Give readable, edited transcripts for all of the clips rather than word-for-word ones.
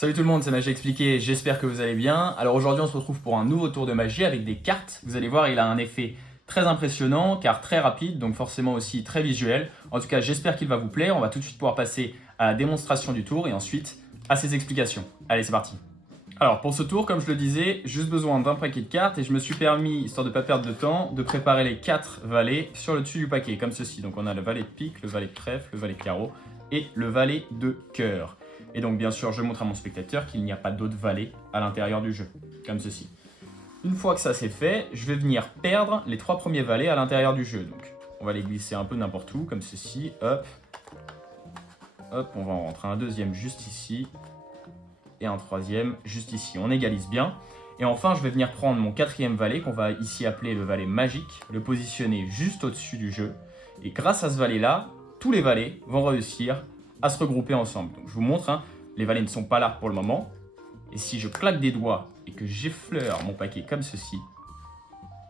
Salut tout le monde, c'est Magie Expliqué, j'espère que vous allez bien. Alors aujourd'hui on se retrouve pour un nouveau tour de magie avec des cartes. Vous allez voir, il a un effet très impressionnant car très rapide, donc forcément aussi très visuel. En tout cas j'espère qu'il va vous plaire, on va tout de suite pouvoir passer à la démonstration du tour et ensuite à ses explications. Allez c'est parti. Alors pour ce tour, comme je le disais, juste besoin d'un paquet de cartes et je me suis permis, histoire de ne pas perdre de temps, de préparer les 4 valets sur le dessus du paquet, comme ceci. Donc on a le valet de pique, le valet de trèfle, le valet de carreau et le valet de cœur. Et donc bien sûr, je montre à mon spectateur qu'il n'y a pas d'autres valets à l'intérieur du jeu, comme ceci. Une fois que ça c'est fait, je vais venir perdre les 3 premiers valets à l'intérieur du jeu. Donc on va les glisser un peu n'importe où, comme ceci, hop. Hop, on va en rentrer un deuxième juste ici. Et un troisième juste ici. On égalise bien. Et enfin, je vais venir prendre mon 4e valet, qu'on va ici appeler le valet magique, le positionner juste au-dessus du jeu. Et grâce à ce valet-là, tous les valets vont réussir à se regrouper ensemble. Donc je vous montre, hein, les valets ne sont pas là pour le moment. Et si je claque des doigts et que j'effleure mon paquet comme ceci,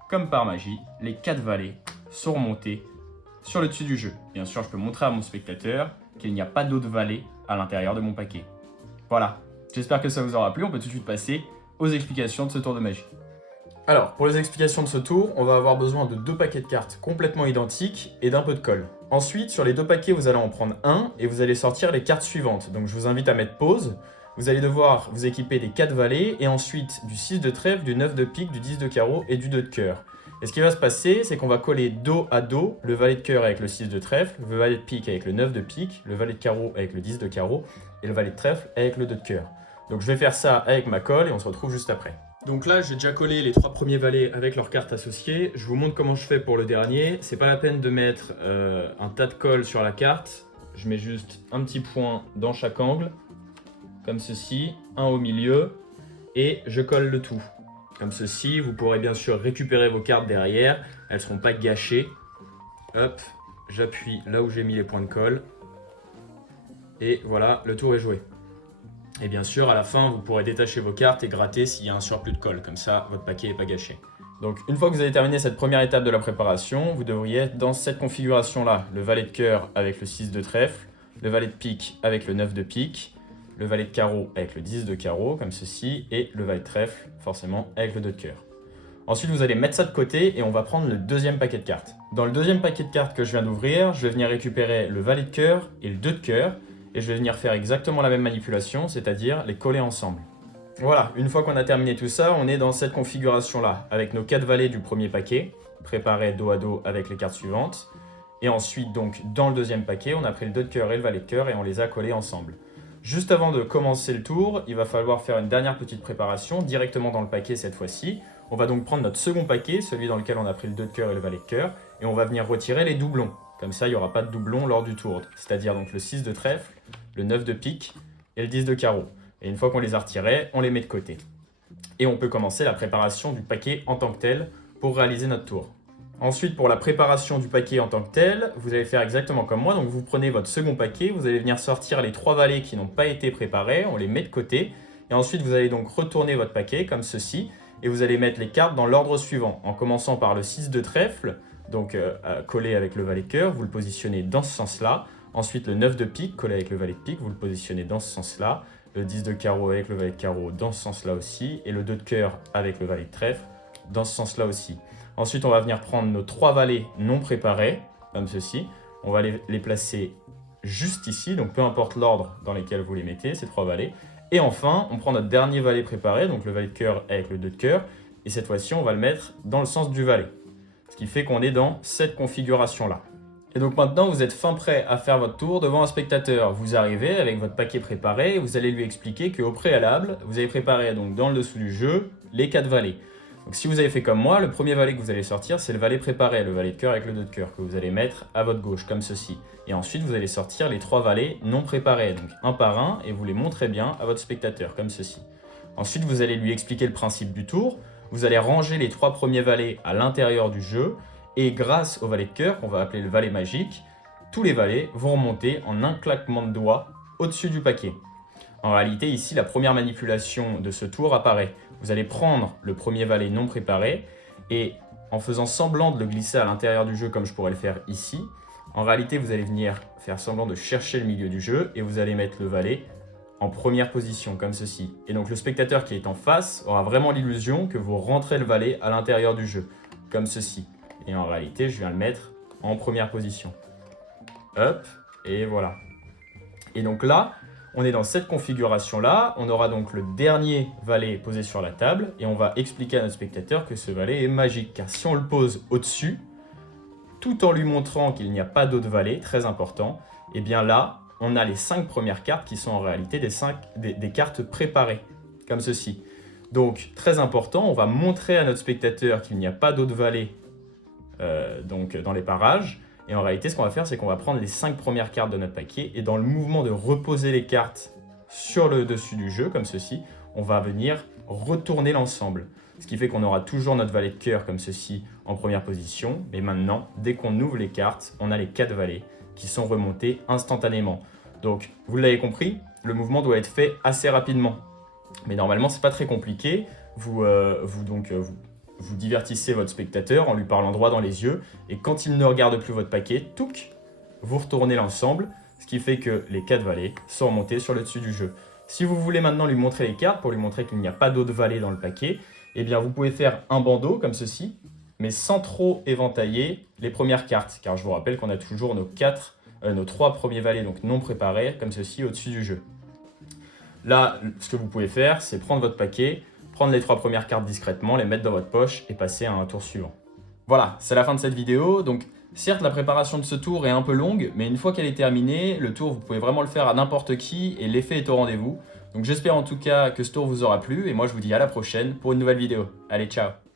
comme par magie, les 4 valets sont remontés sur le dessus du jeu. Bien sûr, je peux montrer à mon spectateur qu'il n'y a pas d'autres valets à l'intérieur de mon paquet. Voilà. J'espère que ça vous aura plu, on peut tout de suite passer aux explications de ce tour de magie. Alors, pour les explications de ce tour, on va avoir besoin de 2 paquets de cartes complètement identiques et d'un peu de colle. Ensuite, sur les 2 paquets, vous allez en prendre un et vous allez sortir les cartes suivantes. Donc je vous invite à mettre pause. Vous allez devoir vous équiper des 4 valets et ensuite du 6 de trèfle, du 9 de pique, du 10 de carreau et du 2 de cœur. Et ce qui va se passer, c'est qu'on va coller dos à dos le valet de cœur avec le 6 de trèfle, le valet de pique avec le 9 de pique, le valet de carreau avec le 10 de carreau et le valet de trèfle avec le 2 de cœur. Donc je vais faire ça avec ma colle et on se retrouve juste après. Donc là, j'ai déjà collé les 3 premiers valets avec leurs cartes associées. Je vous montre comment je fais pour le dernier. C'est pas la peine de mettre un tas de colle sur la carte. Je mets juste un petit point dans chaque angle, comme ceci, un au milieu, et je colle le tout. Comme ceci, vous pourrez bien sûr récupérer vos cartes derrière. Elles ne seront pas gâchées. Hop, j'appuie là où j'ai mis les points de colle. Et voilà, le tour est joué. Et bien sûr, à la fin, vous pourrez détacher vos cartes et gratter s'il y a un surplus de colle. Comme ça, votre paquet n'est pas gâché. Donc, une fois que vous avez terminé cette première étape de la préparation, vous devriez être dans cette configuration-là. Le valet de cœur avec le 6 de trèfle, le valet de pique avec le 9 de pique, le valet de carreau avec le 10 de carreau, comme ceci, et le valet de trèfle, forcément, avec le 2 de cœur. Ensuite, vous allez mettre ça de côté et on va prendre le 2e paquet de cartes. Dans le 2e paquet de cartes que je viens d'ouvrir, je vais venir récupérer le valet de cœur et le 2 de cœur, et je vais venir faire exactement la même manipulation, c'est-à-dire les coller ensemble. Voilà, une fois qu'on a terminé tout ça, on est dans cette configuration-là, avec nos 4 valets du premier paquet, préparés dos à dos avec les cartes suivantes. Et ensuite, donc, dans le 2e paquet, on a pris le 2 de cœur et le valet de cœur et on les a collés ensemble. Juste avant de commencer le tour, il va falloir faire une dernière petite préparation, directement dans le paquet cette fois-ci. On va donc prendre notre second paquet, celui dans lequel on a pris le 2 de cœur et le valet de cœur, et on va venir retirer les doublons. Comme ça, il n'y aura pas de doublons lors du tour, c'est-à-dire donc le 6 de trèfle, le 9 de pique et le 10 de carreau. Et une fois qu'on les a retirés, on les met de côté. Et on peut commencer la préparation du paquet en tant que tel pour réaliser notre tour. Ensuite, pour la préparation du paquet en tant que tel, vous allez faire exactement comme moi. Donc vous prenez votre second paquet, vous allez venir sortir les 3 valets qui n'ont pas été préparés, on les met de côté. Et ensuite, vous allez donc retourner votre paquet comme ceci. Et vous allez mettre les cartes dans l'ordre suivant, en commençant par le 6 de trèfle, donc collé avec le valet de cœur, vous le positionnez dans ce sens-là. Ensuite, le 9 de pique, collé avec le valet de pique, vous le positionnez dans ce sens-là. Le 10 de carreau avec le valet de carreau, dans ce sens-là aussi. Et le 2 de cœur avec le valet de trèfle, dans ce sens-là aussi. Ensuite, on va venir prendre nos 3 valets non préparés, comme ceci. On va les placer juste ici, donc peu importe l'ordre dans lequel vous les mettez, ces 3 valets. Et enfin, on prend notre dernier valet préparé, donc le valet de cœur avec le 2 de cœur. Et cette fois-ci, on va le mettre dans le sens du valet. Ce qui fait qu'on est dans cette configuration-là. Et donc maintenant, vous êtes fin prêt à faire votre tour devant un spectateur. Vous arrivez avec votre paquet préparé et vous allez lui expliquer qu'au préalable, vous avez préparé donc dans le dessous du jeu les 4 valets. Donc si vous avez fait comme moi, le premier valet que vous allez sortir, c'est le valet préparé, le valet de cœur avec le 2 de cœur, que vous allez mettre à votre gauche, comme ceci. Et ensuite, vous allez sortir les 3 valets non préparés, donc un par un, et vous les montrez bien à votre spectateur, comme ceci. Ensuite, vous allez lui expliquer le principe du tour. Vous allez ranger les 3 premiers valets à l'intérieur du jeu, et grâce au valet de cœur, qu'on va appeler le valet magique, tous les valets vont remonter en un claquement de doigts au-dessus du paquet. En réalité, ici, la première manipulation de ce tour apparaît. Vous allez prendre le premier valet non préparé et en faisant semblant de le glisser à l'intérieur du jeu comme je pourrais le faire ici, en réalité, vous allez venir faire semblant de chercher le milieu du jeu et vous allez mettre le valet en première position, comme ceci. Et donc le spectateur qui est en face aura vraiment l'illusion que vous rentrez le valet à l'intérieur du jeu, comme ceci. Et en réalité, je viens le mettre en première position. Hop, et voilà. Et donc là, on est dans cette configuration-là. On aura donc le dernier valet posé sur la table et on va expliquer à notre spectateur que ce valet est magique. Car si on le pose au-dessus, tout en lui montrant qu'il n'y a pas d'autres valets, très important, et bien là, on a les 5 premières cartes qui sont en réalité des cartes préparées, comme ceci. Donc, très important, on va montrer à notre spectateur qu'il n'y a pas d'autres valets donc dans les parages. Et en réalité, ce qu'on va faire, c'est qu'on va prendre les 5 premières cartes de notre paquet et dans le mouvement de reposer les cartes sur le dessus du jeu, comme ceci, on va venir retourner l'ensemble. Ce qui fait qu'on aura toujours notre valet de cœur comme ceci en première position. Mais maintenant, dès qu'on ouvre les cartes, on a les 4 valets qui sont remontés instantanément. Donc, vous l'avez compris, le mouvement doit être fait assez rapidement. Mais normalement, c'est pas très compliqué. Vous divertissez votre spectateur en lui parlant droit dans les yeux. Et quand il ne regarde plus votre paquet, touc, vous retournez l'ensemble. Ce qui fait que les 4 valets sont remontés sur le dessus du jeu. Si vous voulez maintenant lui montrer les cartes, pour lui montrer qu'il n'y a pas d'autres valets dans le paquet, eh bien vous pouvez faire un bandeau comme ceci, mais sans trop éventailler les premières cartes. Car je vous rappelle qu'on a toujours nos 3 premiers valets donc non préparés, comme ceci, au-dessus du jeu. Là, ce que vous pouvez faire, c'est prendre votre paquet, prendre les 3 premières cartes discrètement, les mettre dans votre poche et passer à un tour suivant. Voilà, c'est la fin de cette vidéo. Donc, certes, la préparation de ce tour est un peu longue, mais une fois qu'elle est terminée, le tour, vous pouvez vraiment le faire à n'importe qui et l'effet est au rendez-vous. Donc, j'espère en tout cas que ce tour vous aura plu et moi, je vous dis à la prochaine pour une nouvelle vidéo. Allez, ciao!